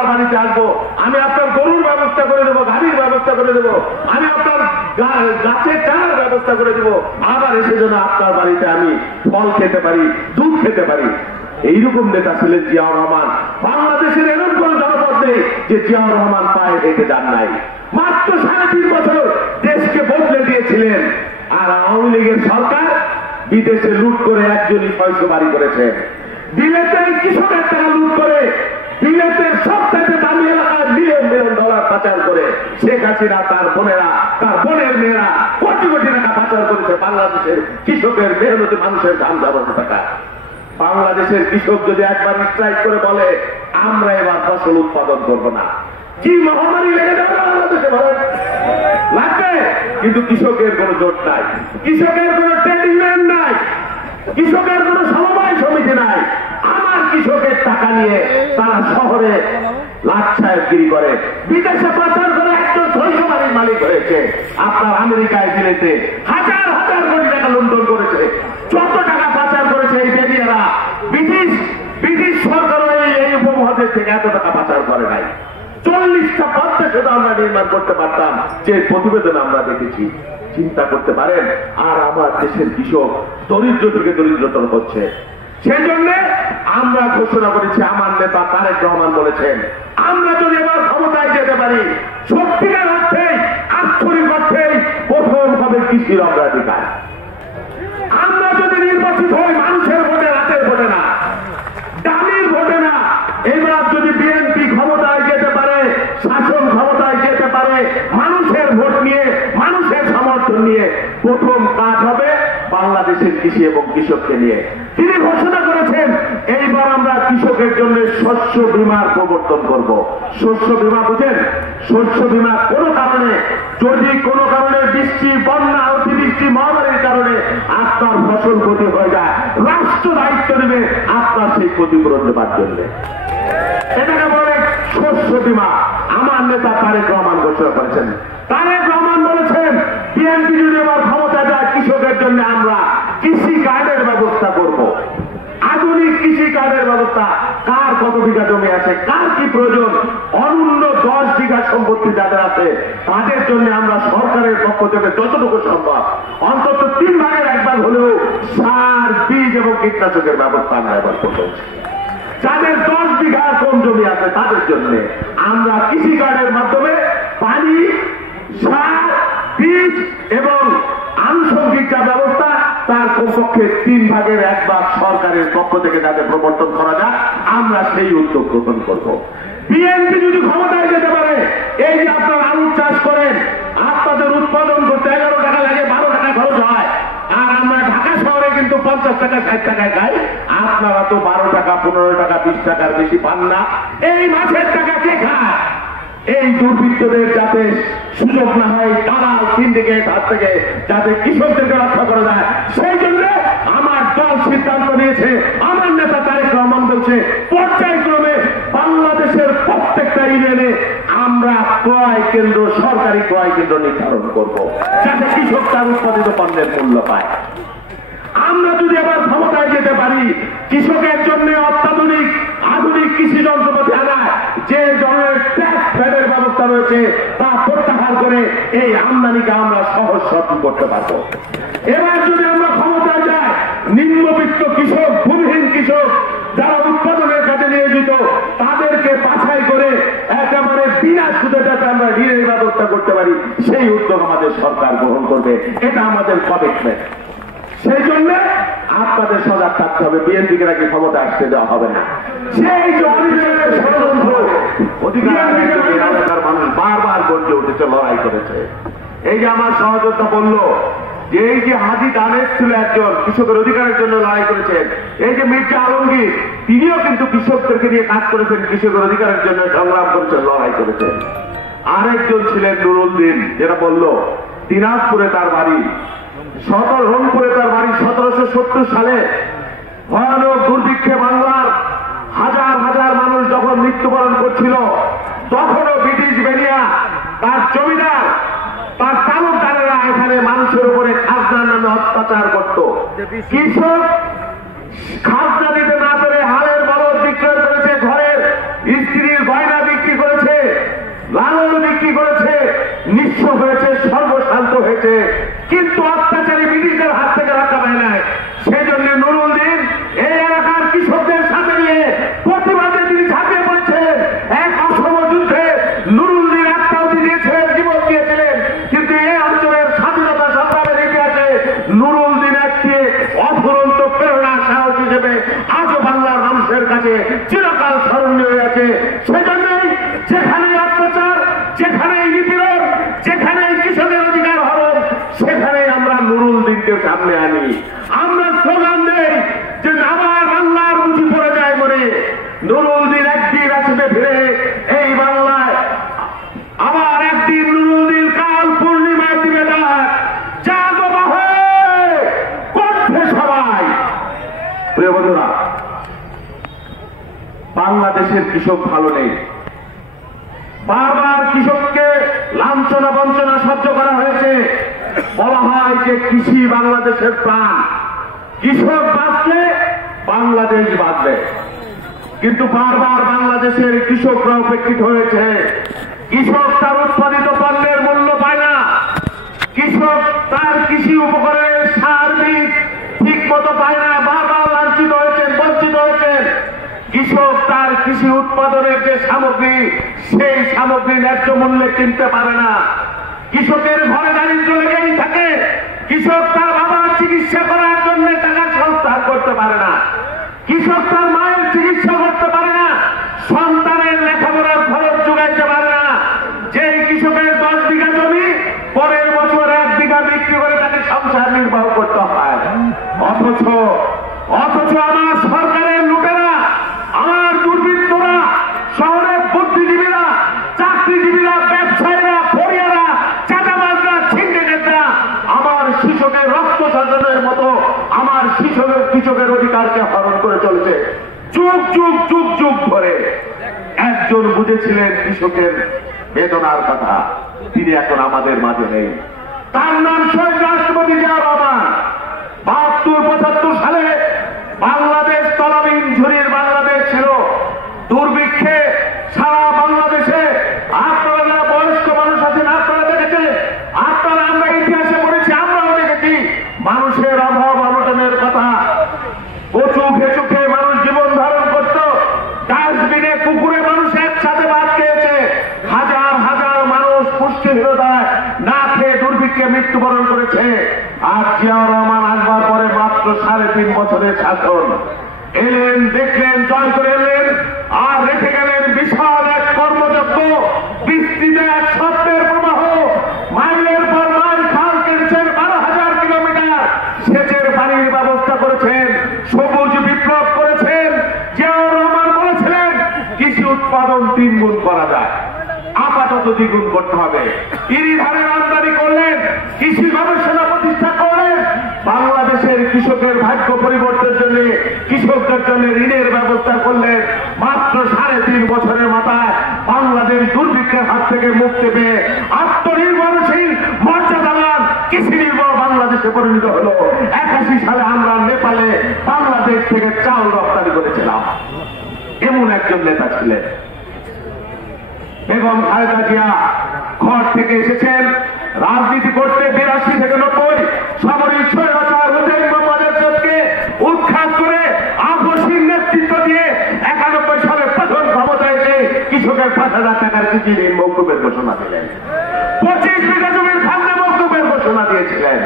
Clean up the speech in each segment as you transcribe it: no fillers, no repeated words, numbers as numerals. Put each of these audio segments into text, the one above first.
আপনার বাড়িতে আসবো, আমি আপনার গরুর ব্যবস্থা করে দেবো, গাড়ির ব্যবস্থা করে দেবো, আমি আপনার গাছের চারার ব্যবস্থা করে দেবো, আবার এসে যেন আপনার বাড়িতে আমি ফল খেতে পারি, দুধ খেতে পারি। এইরকম নেতা ছিলেন জিয়াউর রহমান। বাংলাদেশের এরকম কোন জনপদ নেই যে জিয়াউর রহমান পায়ে হেঁটে যান নাই। মাত্র 3.5 বছর দেশকে বদলে দিয়েছিলেন। আর আওয়ামী লীগের সরকার বিদেশে লুট করে একজনই 600 বাড়ি করেছে। বিলেতের কৃষকের টাকা লুট করে, বিলেতের সবচেয়ে দামি এলাকায় মিলিয়ন মিলিয়ন ডলার পাচার করে শেখ হাসিনা তার বোনেরা, তার বোনের মেয়েরা কোটি কোটি টাকা পাচার করেছে বাংলাদেশের কৃষকের মেহনতি মানুষের দাম যাওয়ার টাকা। বাংলাদেশের কৃষক যদি একবার স্ট্রাইক করে বলে আমরা এবার ফসল উৎপাদন করব না, কি মহামারী লেগে যাবে বাংলাদেশে বলেন? লাগবে। কিন্তু কৃষকের কোন জোট নাই, কৃষকের কোন ট্রেড ইউনিয়ন নাই, কৃষকের কোন সমবায় সমিতি নাই। আমার কৃষকের টাকা নিয়ে তারা শহরে লাচ্ছায়গিরি করে, বিদেশে পাচার করে একজন 600 বাড়ির মালিক হয়েছে। আপনার আমেরিকায় দিলেতে হাজার হাজার কোটি টাকা লুণ্ঠন করেছে। যত টাকা পাচার করেছে এই বেরিয়ারা, ব্রিটিশ সরকার এই উপমহাদেশ থেকে এত টাকা পাচার করে নাই। 40টা পদ্মা সেতু আমরা নির্মাণ করতে পারতাম, যে প্রতিবেদন আমরা দেখেছি। চিন্তা করতে পারেন। আর আমার দেশের কৃষক দরিদ্র থেকে দরিদ্রতর হচ্ছে। সেই জন্য আমরা ঘোষণা করেছি, আমার নেতা তারেক রহমান বলেছেন, আমরা যদি এবার ক্ষমতায় যেতে পারি, সত্যিকার অর্থেই আক্ষরিক অর্থেই প্রথম হবে কৃষির অগ্রাধিকার। আমরা যদি নির্বাচিত হই মানুষের ভোটে, রাতের ভোটে না, দামির ভোটে না, এবার যদি বিএনপি ক্ষমতায় যেতে পারে, শাসন ক্ষমতায় যেতে পারে, মানুষের ভোট নিয়ে, মানুষের সমর্থন নিয়ে, প্রথম কাজ হবে বাংলাদেশের কৃষি এবং কৃষককে নিয়ে। তিনি ঘোষণা করেছেন এইবার আমরা কৃষকের জন্য শস্য বীমার প্রবর্তন করব। শস্য বীমা বুঝেন? শস্য বীমা কোনো কারণে, যদি কোনো কারণে বৃষ্টি, বন্যা, অতিবৃষ্টি, মহামারীর কারণে আপনার ফসল ক্ষতি হয়ে যায়, রাষ্ট্র দায়িত্ব নেবে আপনার সেই ক্ষতিপূরণ দেবার জন্য। এটাকে বলে শস্য বীমা। আমার নেতা তারেক রহমান ঘোষণা করেছেন। তারেক রহমান বলেছেন বিএনপি যদি এবার ক্ষমতা যায়, কৃষকের জন্য আমরা কৃষি কার্ডের ব্যবস্থা করব। আধুনিক কৃষি কার্ডের ব্যবস্থা। কার কত বিঘা জমি আছে, কার কি প্রয়োজন, অনূন্য 10 বিঘা সম্পত্তি যাদের আছে তাদের জন্য আমরা সরকারের পক্ষ থেকে যতটুকু সম্ভব অন্তত 3 ভাগের 1 ভাগ হলেও সার, বীজ এবং কীটনাশকের ব্যবস্থা আমরা এবার করতে। যাদের 10 বিঘা কম জমি আছে তাদের জন্য আমরা কৃষি কার্ডের মাধ্যমে পানি, সার, বীজ এবং আনুষঙ্গিক যা ব্যবস্থা তার কমপক্ষে 3 ভাগের 1 ভাগ সরকারের পক্ষ থেকে যাতে প্রবর্তন করা যায়, আমরা সেই উদ্যোগ গ্রহণ করব। বিএনপি যদি ক্ষমতায় যেতে পারে, এই যে আপনারা আলু চাষ করেন, আপনাদের উৎপাদন করতে 11 টাকা লাগে, 12 টাকা খরচ হয়, আর আমরা ঢাকা শহরে কিন্তু 50 টাকা 60 টাকায় খাই। আপনারা তো 12 টাকা, 15 টাকা, 20 টাকার বেশি পান না। এই মাছের টাকা কে খায়? এই দুর্বৃত্তদের যাতে সুযোগ না হয়, দালাল সিন্ডিকেট হাত থেকে যাতে কৃষকদেরকে রক্ষা করা যায়, সেই জন্য আমার দল সিদ্ধান্ত নিয়েছে, আমার নেতা তারেক রহমান বলছে পর্যায়ক্রমে বাংলাদেশের প্রত্যেকটা ইউনিয়নে আমরা ক্রয় কেন্দ্র, সরকারি ক্রয় কেন্দ্র নির্ধারণ করব, যাতে কৃষক তার উৎপাদিত পণ্যের মূল্য পায়। আমরা যদি আবার ক্ষমতায় যেতে পারি, কৃষকের জন্য অত্যাধুনিক আধুনিক কৃষি যন্ত্রপাতি আনায় যে ধরনের ট্যাক্স ফ্যাটের ব্যবস্থা রয়েছে তা প্রত্যাহার করে এই আমদানিকে আমরা সহজ সরল করতে পারবো। এবার যদি আমরা ক্ষমতায় যাই, নিম্নবিত্ত কৃষক, ভূমিহীন কৃষক যারা উৎপাদনের কাজে নিয়োজিত তাদেরকে বাছাই করে একেবারে বিনা সুদে যাতে আমরা ঋণের ব্যবস্থা করতে পারি, সেই উদ্যোগ আমাদের সরকার গ্রহণ করবে। এটা আমাদের কমিটমেন্ট। সেই জন্য আপনাদের সজাগ থাকতে হবে, বিএনপিকে নাকি ক্ষমতা আসতে দেওয়া হবে না। সেই যে অনিয়মের ষড়যন্ত্র এলাকার মানুষ বারবার গর্জে উঠেছে, লড়াই করেছে। এই যে আমার সহযোদ্ধা বলল যে এই যে হাজি দানেশ ছিল একজন কৃষকের অধিকারের জন্য লড়াই করেছেন, এই যে মির্জা আলমগীর তিনিও কিন্তু কৃষকদেরকে নিয়ে কাজ করেছেন, কৃষকের অধিকারের জন্য সংগ্রাম করেছেন, লড়াই করেছেন। আরেকজন ছিলেন নুরুদ্দিন, যেটা বলল দিনাজপুরে তার বাড়ি, রংপুরে তার বাড়ি। 1770 সালে ভয়ানক দুর্ভিক্ষে বাংলার হাজার হাজার মানুষ যখন মৃত্যুবরণ করছিল, তখনও ব্রিটিশ বেনিয়া তার জমিদার, তার তালুকদারেরা এখানে মানুষের উপরে খাজনার নামে অত্যাচার করত। কৃষক খাজনা দিতে না পেরে হাড়ের বলদ বিক্রয় করেছে, ঘরের স্ত্রীর গয়না হয়েছে, সর্বশান্ত হয়েছে, কিন্তু অত্যাচারী ব্রিটিশদের হাত থেকে রক্ষা পায় নাই। সেই জন্য নুরুল দিন এই এলাকার কৃষকদের সাথে নিয়ে প্রতিবাদে তিনি ঝাঁপিয়ে পড়েছিলেন। এক অসম যুদ্ধে নুরুল দিন আত্মাহুতি দিয়েছিলেন, জীবন দিয়েছিলেন, কিন্তু এই অঞ্চলের স্বাধীনতা সংগ্রামের ইতিহাসে নুরুল দিন একটি অফুরন্ত প্রেরণা, সাহস হিসেবে আজও বাংলার মানুষের কাছে চিরকাল স্মরণীয় হয়ে আছে। সেজন্যই যেখানে অত্যাচার, যেখানে নিপীড়ন, যেখানে কৃষকের অধিকার হরণ, সেখানে আমরা নুরুল দিনকে সামনে আনি। আমরা স্লোগান দেই যে আবার বাংলার বুঝি পড়ে যায় মনে, নুরুল দিন একদিন আসবে ফিরে এই বাংলায়, আবার একদিন নুরুল দিন কাল পূর্ণিমায় দিবে ডাক, জাগো বাহে কণ্ঠে সবাই। প্রিয় বন্ধুরা, বাংলাদেশের কৃষক ভালো নেই। বারবার কৃষককে লাঞ্ছনা বঞ্চনা সহ্য করা হয়েছে। বলা হয় যে কৃষি বাংলাদেশের প্রাণ, কৃষক বাঁচলে বাংলাদেশ বাঁচবে। কিন্তু বারবার বাংলাদেশের কৃষকরা উপেক্ষিত হয়েছে। কৃষক তার উৎপাদিত পণ্যের মূল্য পায় না, কৃষক তার কৃষি উপকরণের সার বীজ ঠিক মতো পায় না, বারবার লাঞ্ছিত হয়েছেন, বঞ্চিত হয়েছেন। কৃষক তার কৃষি উৎপাদনের যে সামগ্রী, সেই সামগ্রী ন্যায্য মূল্যে কিনতে পারে না। কৃষকের ঘরে দারিদ্র লেগেই থাকে। কৃষক তার বাবার চিকিৎসা করার জন্য টাকা সংস্থান করতে পারে না। কৃষক তার মায়ের চিকিৎসা করতে পারে না, সন্তানের লেখাপড়ার খরচ যোগাইতে পারে না। যেই কৃষকের 10 বিঘা জমি পরের বছর 1 বিঘা বিক্রি করে তাকে সংসার নির্বাহ করতে হয়। অথচ আমার সরকারের লোকেরা, আমার দুর্বৃত্তরা, শহরের বুদ্ধিজীবীরা, চাকরিজীবীরা, ব্যবসায়ীরা, ফরিয়ারা, চাঁদাবাজরা, ছিনতাইকারীরা আমার কৃষকের রক্ত শোষণের মতো আমার কৃষকের অধিকারকে হরণ করে চলেছে। যুগ যুগ যুগ যুগ ধরে একজন বুঝেছিলেন কৃষকের বেদনার কথা, তিনি এখন আমাদের মাঝে নেই। তার নাম শহীদ রাষ্ট্রপতি জিয়াউর রহমান। 72-75 সালে বাংলাদেশ তলাবিহীন ঝুড়ির বাংলাদেশ ছিল। দুর্ভিক্ষে সারা বাংলাদেশে, আপনারা যারা বয়স্ক মানুষ আছেন আপনারা দেখেছেন, আপনারা আমরা ইতিহাসে পড়েছি, আমরাও দেখেছি মানুষের অভাব অনটনের কথা। কচু ঘেঁচু খেয়ে মানুষ জীবন ধারণ করত, ডাস্টবিনে পুকুরে মানুষ একসাথে ভাত খেয়েছে, হাজার হাজার মানুষ পুষ্টিহীনতায় না খেয়ে দুর্ভিক্ষে মৃত্যুবরণ করেছে। আর জিয়াউর রহমান আসবার পরে মাত্র 3.5 বছরের শাসন, এলেন, দেখলেন, জয় করে এলেন, আর রেখে গেলেন বিশাল এক কর্মযজ্ঞ, বিস্তৃত এক স্বপ্নের প্রবাহ। মাইলের পর মাইল খাল কেটেছেন, 12,000 কিলোমিটার সেচের পানির ব্যবস্থা করেছেন, সবুজ বিপ্লব করেছেন। জিয়াউর রহমান বলেছিলেন কৃষি উৎপাদন 3 গুণ করা যায়, আপাতত 2 গুণ করতে হবে। ইরিধানের আমদানি করলেন, কৃষি গবেষণা প্রতিষ্ঠা করলেন, বাংলাদেশের কৃষকের ভাগ্য পরিবর্তনের জন্য কৃষকদের জন্য ঋণের ব্যবস্থা করলেন। মাত্র 3.5 বছরের মাথায় বাংলাদেশ দুর্ভিক্ষের হাত থেকে মুক্তি পেয়ে আত্মনির্ভরশীল, মর্যাদাবান, কৃষি নির্ভর বাংলাদেশে পরিণত হলো। 81 সালে আমরা নেপালে বাংলাদেশ থেকে চাউল রপ্তানি করেছিলাম। এমন একজন নেতা ছিলেন বেগম খালেদা জিয়া। ঘর থেকে এসেছেন রাজনীতি করতে 82 থেকে 90, সামরিক স্বৈরাচার হুসেইন মোহাম্মদ এরশাদকে উৎখাত করে আপসীর নেতৃত্ব দিয়ে 91 সালে প্রথম ক্ষমতায় এসে কৃষকের 5,000 টাকার কৃষি ঋণ মওকুফের ঘোষণা দিলেন। 25 বিঘা জমির খাজনা মওকুফের ঘোষণা দিয়েছিলেন।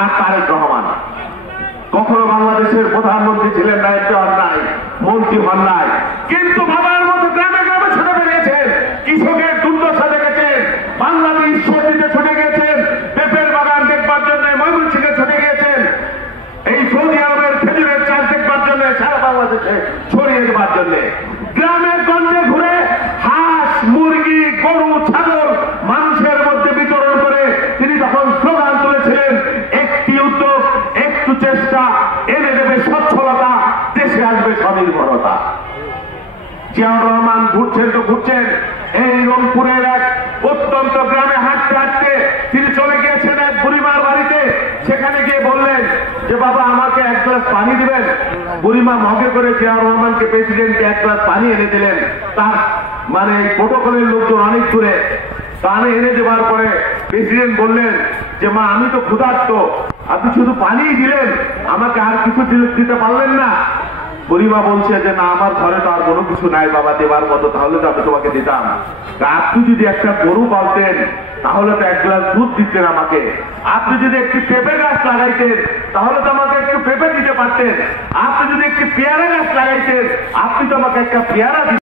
আর তারেক রহমান কখনো বাংলাদেশের প্রধানমন্ত্রী ছিলেন না, এমপি হন নাই, মন্ত্রী হন নাই, কিন্তু বাবার মতো গ্রামে গ্রামে ছুটে বেরিয়েছেন, কৃষকের দুর্দশা দেখেছেন, বাংলাদেশ সৌদিতে ছুটে গিয়েছেন, পেঁপের বাগান দেখবার জন্য ময়মনসিংহে ছুটে গিয়েছেন, এই সৌদি আরবের খেজুরের চাষ দেখবার জন্য সারা বাংলাদেশে ছড়িয়ে দেবার জন্য গ্রামে গঞ্জে ঘুরে হাঁস, মুরগি, গরু, ছাগল মানুষের মধ্যে বিতরণ করে তিনি তখন স্লোগান তুলেছিলেন, একটি উদ্যোগ, একটু চেষ্টা এনে দেবে সচ্ছলতা, দেশে আসবে স্বনির্ভরতা। জিয়াউর রহমান ঘুরছেন তো ঘুরছেন, এই রংপুরের এক অত্যন্ত গ্রামে হাঁটতে হাঁটতে তিনি চলে গিয়েছেন এক বুড়িমার বাড়িতে। সেখানে গিয়ে বললেন যে বাবা আমাকে 1 গ্লাস পানি দিবেন। বুড়িমা মগে করে জিয়াউর রহমানকে, প্রেসিডেন্টকে 1 গ্লাস পানি এনে দিলেন। তার মানে এই প্রোটোকলের লোকজন অনেক দূরে, তা আমি এনে দেওয়ার পরে প্রেসিডেন্ট বললেন যে মা আমি তো ক্ষুধার্ত, আপনি শুধু পানিই দিলেন, আমাকে আর কিছু দিতে পারলেন না। বুড়িমা বলছে যে না, আমার ঘরে তো আর কোনো কিছু নাই বাবা দেবার মতো, তাহলে তো আমি তোমাকে দিতাম। তা আপনি যদি একটা গরু পালতেন তাহলে তো এক গ্লাস দুধ দিতেন আমাকে। আপনি যদি একটি পেঁপে গাছ লাগাইতেন তাহলে তো আমাকে একটু পেঁপে দিতে পারতেন। আপনি যদি একটি পেয়ারা গাছ লাগাইতেন আপনি তো আমাকে একটা পেয়ারা